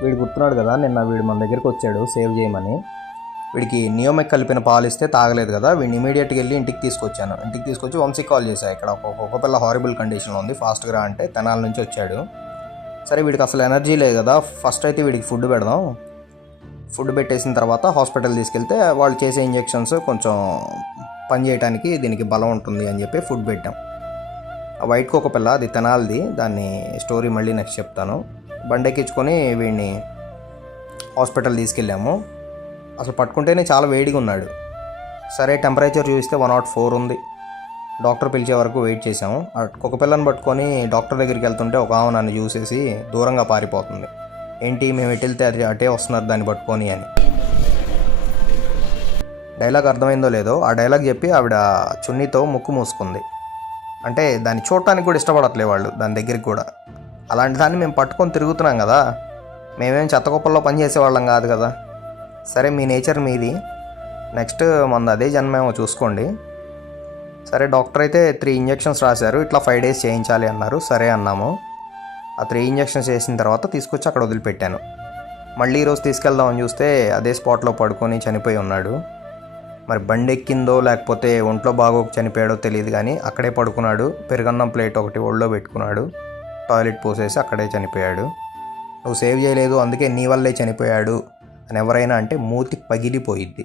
వీడు గుర్తున్నాడు కదా, నిన్న వీడు మన దగ్గరికి వచ్చాడు సేవ్ చేయమని. వీడికి నియోమిక్ కలిపిన పాలు ఇస్తే తాగలేదు కదా, వీడిని ఇమీడియట్గా వెళ్ళి ఇంటికి తీసుకొచ్చాను. ఇంటికి తీసుకొచ్చి వంశీకి కాల్ చేశాను. ఇక్కడ ఒక పిల్ల హారిబుల్ కండిషన్లో ఉంది, ఫాస్ట్గా రా అంటే తెనాల నుంచి వచ్చాడు. సరే వీడికి అసలు ఎనర్జీ లేదు కదా, ఫస్ట్ అయితే వీడికి ఫుడ్ పెడదాం. ఫుడ్ పెట్టేసిన తర్వాత హాస్పిటల్ తీసుకెళ్తే వాళ్ళు చేసే ఇంజెక్షన్స్ కొంచెం పని చేయడానికి దీనికి బలం ఉంటుంది అని చెప్పి ఫుడ్ పెట్టాం. ఆ వైట్ కోక పిల్ల అది తెనాలిది, దాన్ని స్టోరీ మళ్ళీ నెక్స్ట్ చెప్తాను. బండెక్కించుకొని వీడిని హాస్పిటల్ తీసుకెళ్ళాము. అసలు పట్టుకుంటేనే చాలా వేడిగా ఉన్నాడు. సరే టెంపరేచర్ చూస్తే 104 ఉంది. డాక్టర్ పిలిచే వరకు వెయిట్ చేసాము. ఒక పిల్లని పట్టుకొని డాక్టర్ దగ్గరికి వెళ్తుంటే ఒక ఆమె నన్ను చూసేసి దూరంగా పారిపోతుంది. ఏంటి మేము ఎటు వెళ్తే అది అటే వస్తున్నారు దాన్ని పట్టుకొని అని. డైలాగ్ అర్థమైందో లేదో ఆ డైలాగ్ చెప్పి ఆవిడ చున్నీతో ముక్కు మూసుకుంది. అంటే దాన్ని చూడటానికి కూడా ఇష్టపడట్లే వాళ్ళు దాని దగ్గరికి కూడా. అలాంటి దాన్ని మేము పట్టుకొని తిరుగుతున్నాం కదా, మేమేం చెత్తకుప్పల్లో పనిచేసేవాళ్ళం కాదు కదా. సరే మీ నేచర్ మీది, నెక్స్ట్ మన అదే జన్మేమో చూసుకోండి. సరే డాక్టర్ అయితే 3 ఇంజెక్షన్స్ రాశారు, ఇట్లా 5 days చేయించాలి అన్నారు. సరే అన్నాము. ఆ 3 ఇంజెక్షన్స్ చేసిన తర్వాత తీసుకొచ్చి అక్కడ వదిలిపెట్టాను. మళ్ళీ ఈరోజు తీసుకెళ్దామని చూస్తే అదే స్పాట్లో పడుకొని చనిపోయి ఉన్నాడు. మరి బండి ఎక్కిందో లేకపోతే ఒంట్లో బాగోక చనిపోయాడో తెలియదు, కానీ అక్కడే పడుకున్నాడు. పెరుగన్నం ప్లేట్ ఒకటి ఒళ్ళో పెట్టుకున్నాడు, టాయిలెట్ పోసేసి అక్కడే చనిపోయాడు. నువ్వు సేవ్ చేయలేదు అందుకే నీ వల్లే చనిపోయాడు అని ఎవరైనా అంటే మూతి పగిలిపోయిద్ది.